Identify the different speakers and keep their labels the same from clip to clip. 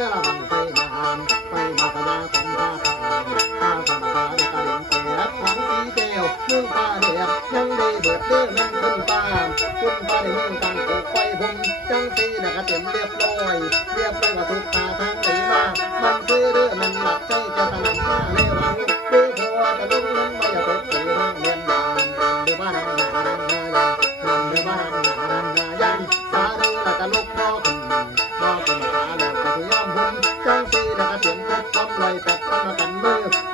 Speaker 1: ตาได้กระเด็นแตกของสีแก้วคืองป่าแดดยังได้เบิดด้อมันขึ้นป่าขึ้นป่าได้เมืองตังปลูก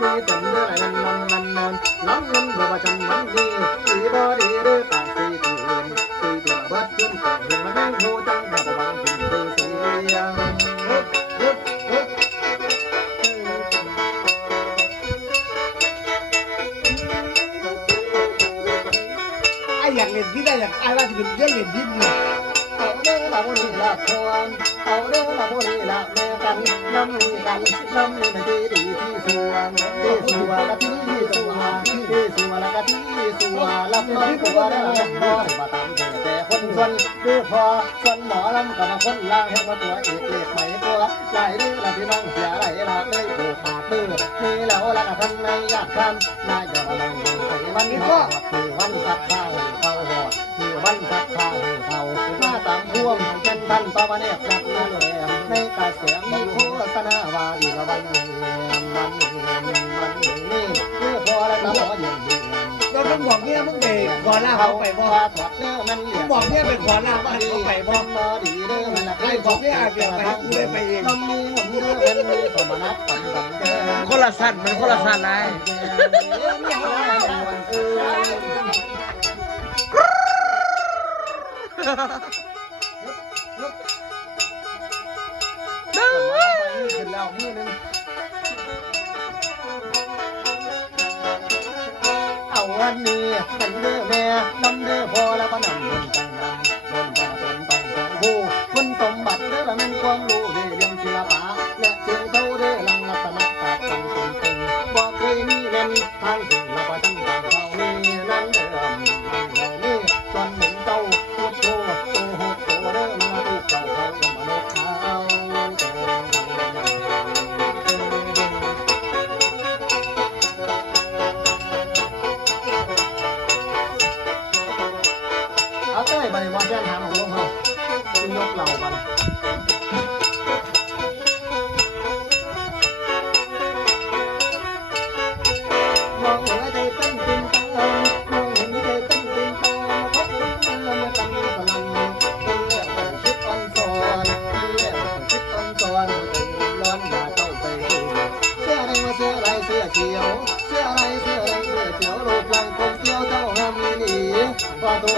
Speaker 1: มือมือเตมเดอละนันนันนันนันน้ำเงินบอกว่าฉันมันดีสีบ่ดีเด้อตาสีตื่นสีเดียวเบิดขึ้นแต่เห็นมันนั่งโหจังแบบบางสิ่งคือเสียง
Speaker 2: ไอ้อยากเล่นที่ได้อยากอ้ว่าจะเป็นเล่นเล่นที่นี่
Speaker 1: เอาเด้อละบ่นี่ละพรเอาเด้อละบ่นี่ละแม่กันน้ำนี่กันน้ำนี่นะที่ดีที่สวงที่สวงละที่สวงที่สวงละก็ที่สวงลำน้อยตัวได้ละบ่ได้มาตามแต่แต่คนส่วนคือพอส่วนหมอลำก็มาคนล่างให้มาตัวเอกเลขไหมตัวใหญ่เด้อละพี่น้องเสียไหลละเลยโอ้ขาดมือนี่แล้วละก็ทำในอยากทำนายจะมาลังดูไปวันก็คือวันสักข้าวเข้าหอดคือวันสักข้าว จันทันตะวันเอกนักนาแหลมในกระเสียงมีโฆษณาวาดีละวันนี้วันนี้วันนี้นี่คือพอแล้วก็พออย่างนี้
Speaker 2: เราต้องบอกเนี่ยมึงไปขอลาเขาไปบ่
Speaker 1: ถอดเนื้อมันเหลี่ย
Speaker 2: บอกเนี่ยไปขอลาว่าเขาไปบ่
Speaker 1: บ่ดีเด้อมันละ
Speaker 2: ไอ้บอกเนี่ยอาเดียวไปกูได้ไปเอง
Speaker 1: ลำนี้ผมเด้อมันมีสมนัตตันตันเจอ
Speaker 3: คนละสั้นมันคนละสั้นนาย
Speaker 1: ขึ้นแล้วมือนึงเอาวันนี้กันเด้อแม่นำเด้อพอแล้วก็นำเงินจังนำบนจังตนต้องของผู้คนสมบัติเด้อละแม่นความรู้เด้อเรื่องศิลป ต้ย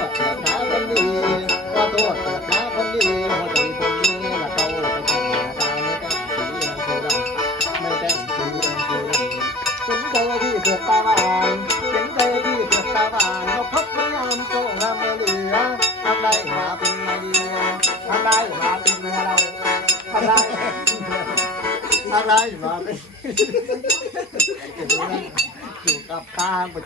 Speaker 1: ว่าตัวเกิดหาคนดีว่าตัวเกิดหาคนดีหัวใจคนนี้ละเจ้าไปทำหน้าตาไม่แต่งสีแดงสีดำไม่แต่งสีแดงสีดำเห็นใจที่เกิดตาหวานเห็นใจที่เกิดตาหวานก็พบพยายามโจ้งามเหลือทำได้มาเป็นไอเดียทำได้มาเป็นเมียเราทำได้ทำได้มาเป็นอยู่กับทางประจ